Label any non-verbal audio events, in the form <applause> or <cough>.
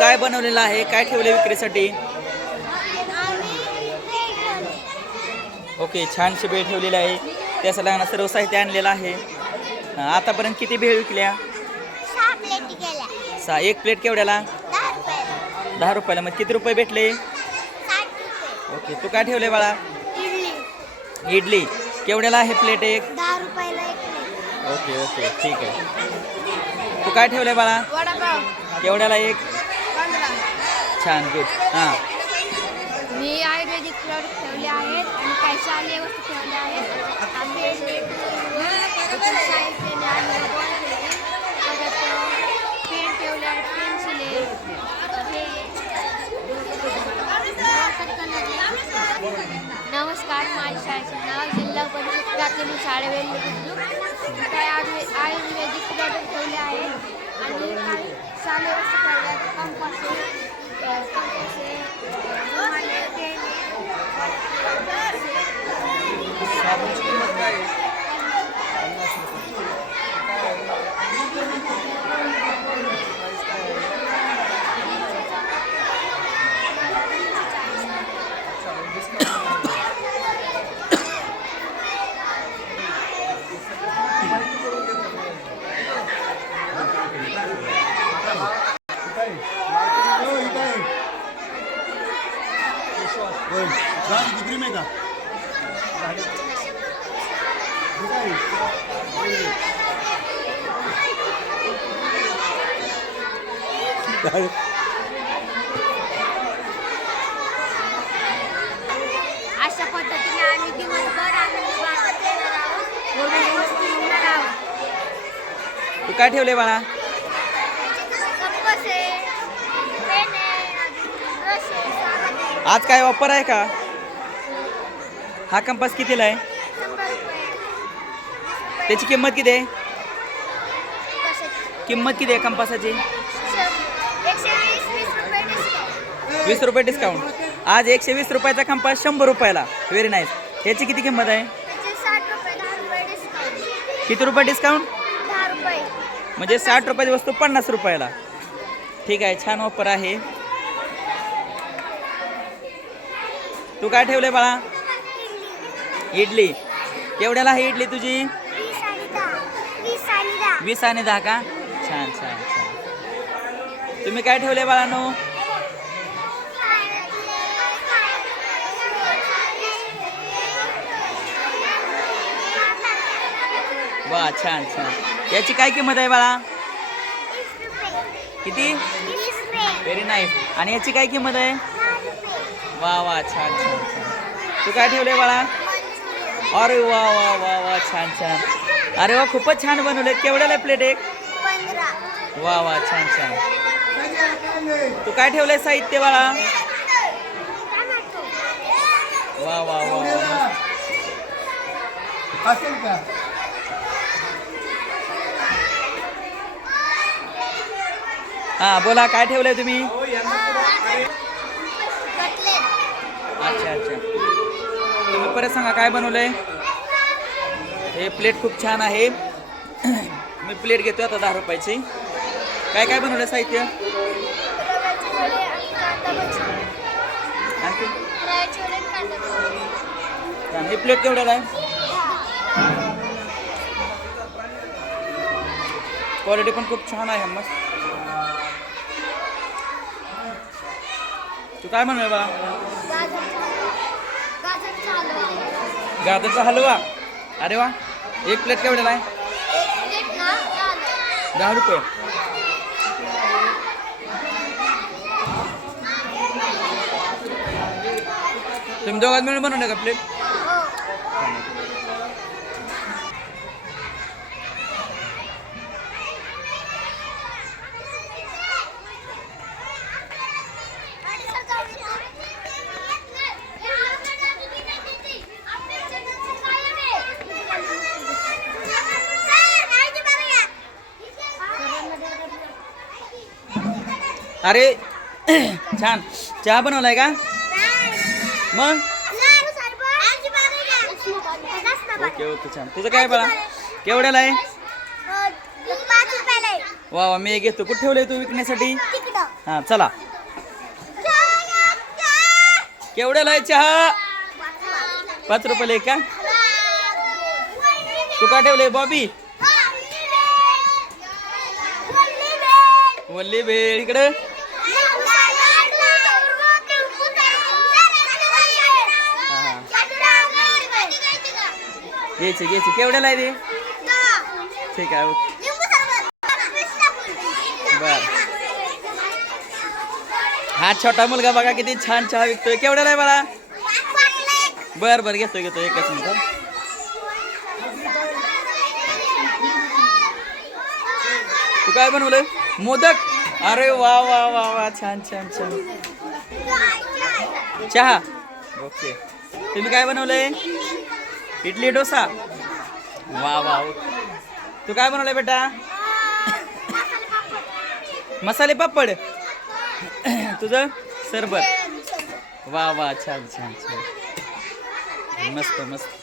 काय बनवलेलं आहे? काय ठेवले विक्रीसाठी? ओके छानशी भेळ ठेवलेली आहे. त्यासाठी लागणार सर्व साहित्य आणलेलं आहे. आतापर्यंत किती भेळ विकल्या? सहा एक प्लेट केवढ्याला? दहा रुपयाला. मग किती रुपये भेटले? ओके तू काय ठेवले बाळा? इडली. केवढ्याला आहे प्लेट एक? ओके ओके ठीक आहे. तू काय ठेवले बाळा? केवढ्याला एक? छान गुड हां. मी आयुर्वेदिक प्रोडक्ट ठेवले आहेत आणि काही शालेय वस्तू ठेवल्या आहेत. आम्ही इथून ठेवले पेन ठेवले आहेत पेन्सिले. नमस्कार माझ्या शाळेचे नाव जिल्हा परिषद प्राथमिक शाळेवेल बुद्रुक आयुर्वे आयुर्वेदिक प्रोडक्ट ठेवले आहेत. आणि काही शालेय वस्तू ठेवल्या आहेत. कंपासून कंपासे कंपासे रुमाले, गाडी डिग्री में का? अशा पद्धतीने आम्ही दिवसभर आनंदी येणार आहोत. काय ठेवले बाळा कंपस आहे पेन आहे अजून ब्रश आहे साबण आहे आज काय ऑफर आहे का? हा कंपास कितीला आहे? त्याची किंमत किती आहे? किंमत किती आहे कंपासाची वीस रुपये डिस्काउंट आज एकशे वीस रुपयाचा कंपास शंभर रुपयाला. व्हेरी नाईस ह्याची किती किंमत आहे? किती रुपये डिस्काउंट म्हणजे साठ रुपयाची वस्तू पन्नास रुपयाला. ठीक आहे छान ऑफर आहे. तू काय ठेवले बाळा? इडली. केवढ्याला आहे इडली तुझी? वीस आणि दहा का? छान छान छान. तुम्ही काय ठेवले बाळानो? वा छान छान. याची काय किंमत आहे बाळा? किती? व्हेरी नाईस आणि याची काय किंमत आहे? वा वा छान छान छान. तू काय ठेवले बाळा? अरे वा वा वा वा छान छान. अरे वा खूपच छान बनवले केवढ्याला प्लेट एक? वा वा छान छान. तू काय ठेवलंय साहित्य बाळा? वा वा वा. असेल का? हा बोला काय ठेवलंय तुम्ही? कटलेट अच्छा अच्छा. तुम्ही परत सांगा काय बनवलंय? हे प्लेट खूप छान आहे. <clears throat> मी प्लेट घेतोय आता दहा रुपयाची. काय काय बनवलंय साहित्य? रव्याचे आणखी प्लेट केवढ्याला आहे? क्वालिटी पण खूप छान आहे मस्त. तू काय म्हणू बा गाजरचा हलवा. अरे वा एक प्लेट केवढ्याला आहे? दहा रुपये. तुम्ही दोघात मिळून बनवणार का प्लेट अरे छान. चहा बनवलाय का? मग? ओके ओके छान. तुझं काय बघा केवढ्याला आहे? वा वा मी घेतो. कुठे ठेवलंय तू विकण्यासाठी? हां हा चला. केवढ्याला आहे चहा? पाच रुपयाला आहे का? तू का ठेवलंय बॉबी? वल्ली भेळ इकडे. घ्यायचे घ्यायचे केवढ्याला आहे ते? ठीक आहे ओके. बर. हा छोटा मुलगा बघा किती छान चहा विकतोय. केवढ्याला आहे बाळा? बर बर घेतो घेतो एकच मिनिट तू काय बनवलं मोदक? अरे वा वा वा वा छान छान छान. चहा. ओके. तुम्ही काय बनवलंय? इडली डोसा? वा वा तू काय बनवलंय बेटा? मसाले पापड. तुझं? सरबत. वा वा छान छान छान. मस्त मस्त.